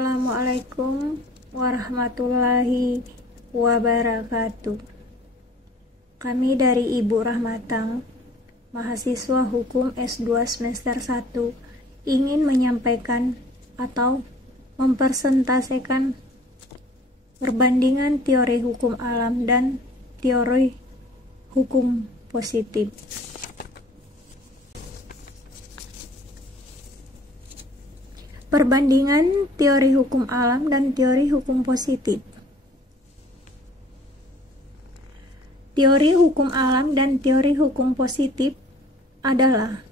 Assalamualaikum warahmatullahi wabarakatuh. Kami dari Ibu Rahmatang, mahasiswa hukum S2 semester 1, ingin menyampaikan atau mempresentasikan perbandingan teori hukum alam dan teori hukum positif. Perbandingan teori hukum alam dan teori hukum positif. Teori hukum alam dan teori hukum positif adalah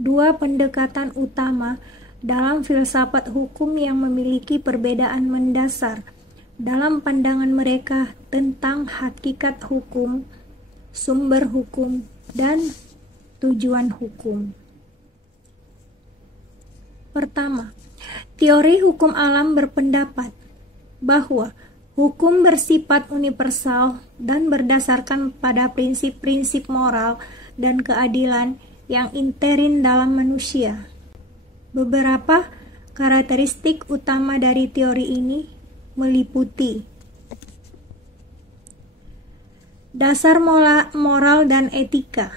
dua pendekatan utama dalam filsafat hukum yang memiliki perbedaan mendasar dalam pandangan mereka tentang hakikat hukum, sumber hukum, dan tujuan hukum. Pertama, teori hukum alam berpendapat bahwa hukum bersifat universal dan berdasarkan pada prinsip-prinsip moral dan keadilan yang inherent dalam manusia. Beberapa karakteristik utama dari teori ini meliputi dasar moral dan etika.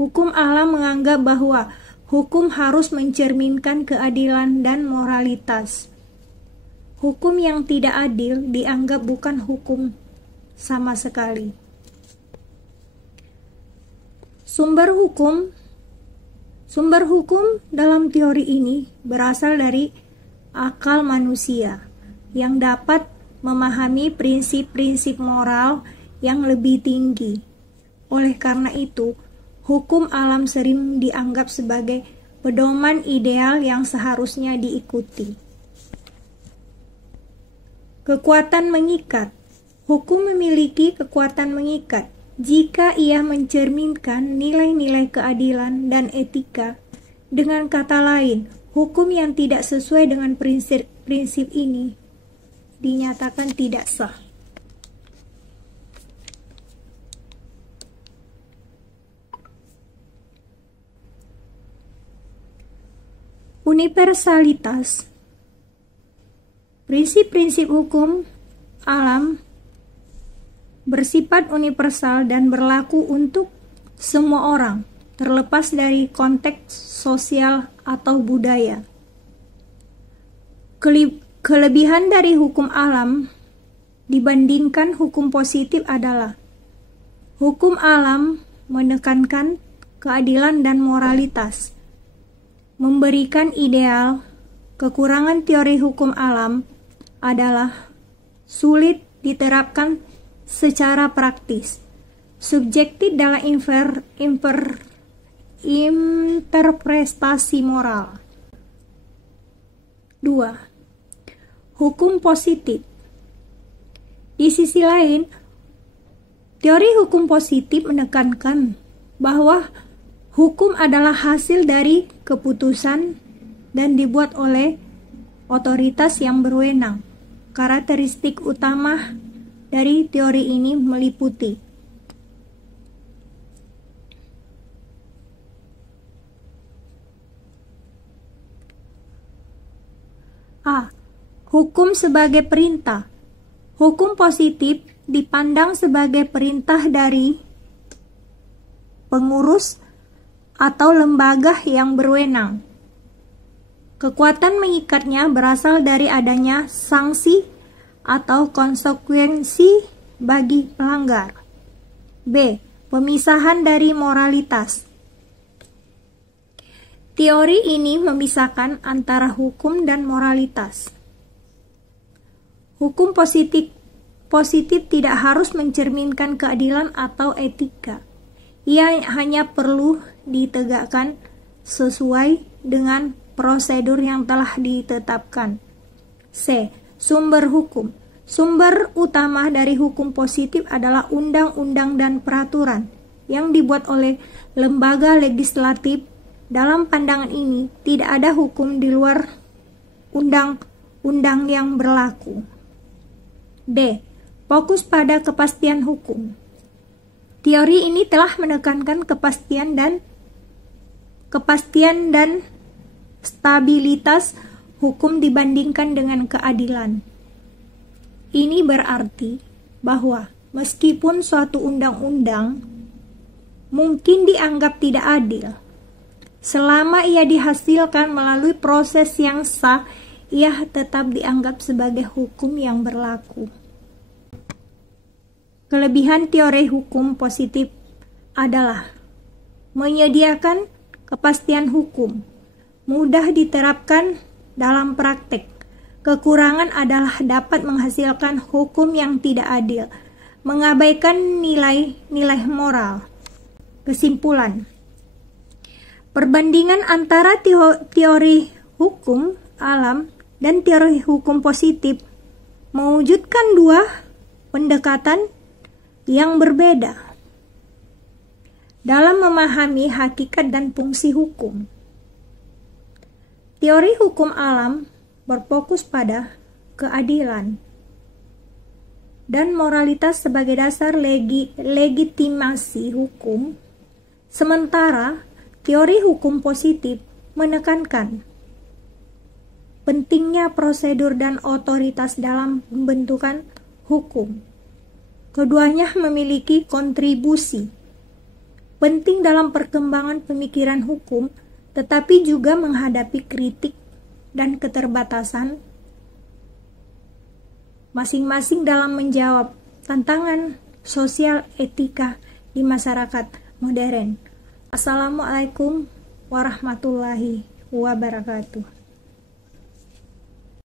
Hukum alam menganggap bahwa hukum harus mencerminkan keadilan dan moralitas. Hukum yang tidak adil dianggap bukan hukum sama sekali. Sumber hukum dalam teori ini berasal dari akal manusia yang dapat memahami prinsip-prinsip moral yang lebih tinggi. Oleh karena itu, hukum alam sering dianggap sebagai pedoman ideal yang seharusnya diikuti. Kekuatan mengikat. Hukum memiliki kekuatan mengikat jika ia mencerminkan nilai-nilai keadilan dan etika. Dengan kata lain, hukum yang tidak sesuai dengan prinsip ini dinyatakan tidak sah. Universalitas. Prinsip-prinsip hukum alam bersifat universal dan berlaku untuk semua orang, terlepas dari konteks sosial atau budaya. Kelebihan dari hukum alam dibandingkan hukum positif adalah hukum alam menekankan keadilan dan moralitas, memberikan ideal. Kekurangan teori hukum alam adalah sulit diterapkan secara praktis, subjektif dalam interpretasi moral. 2. Hukum positif. Di sisi lain, teori hukum positif menekankan bahwa hukum adalah hasil dari keputusan dan dibuat oleh otoritas yang berwenang. Karakteristik utama dari teori ini meliputi A. Hukum sebagai perintah. Hukum positif dipandang sebagai perintah dari pengurus atau lembaga yang berwenang. Kekuatan mengikatnya berasal dari adanya sanksi atau konsekuensi bagi pelanggar. B. Pemisahan dari moralitas. Teori ini memisahkan antara hukum dan moralitas. Hukum positif tidak harus mencerminkan keadilan atau etika. Ia hanya perlu ditegakkan sesuai dengan prosedur yang telah ditetapkan. C. Sumber hukum. Sumber utama dari hukum positif adalah undang-undang dan peraturan yang dibuat oleh lembaga legislatif. Dalam pandangan ini, tidak ada hukum di luar undang-undang yang berlaku. D. Fokus pada kepastian hukum. Teori ini telah menekankan kepastian dan stabilitas hukum dibandingkan dengan keadilan. Ini berarti bahwa meskipun suatu undang-undang mungkin dianggap tidak adil, selama ia dihasilkan melalui proses yang sah, ia tetap dianggap sebagai hukum yang berlaku. Kelebihan teori hukum positif adalah menyediakan kepastian hukum, mudah diterapkan dalam praktek. Kekurangan adalah dapat menghasilkan hukum yang tidak adil, mengabaikan nilai-nilai moral. Kesimpulan, perbandingan antara teori hukum alam dan teori hukum positif mewujudkan dua pendekatan yang berbeda dalam memahami hakikat dan fungsi hukum. Teori hukum alam berfokus pada keadilan dan moralitas sebagai dasar legitimasi hukum, sementara teori hukum positif menekankan pentingnya prosedur dan otoritas dalam pembentukan hukum. Keduanya memiliki kontribusi penting dalam perkembangan pemikiran hukum, tetapi juga menghadapi kritik dan keterbatasan masing-masing dalam menjawab tantangan sosial etika di masyarakat modern. Assalamualaikum warahmatullahi wabarakatuh.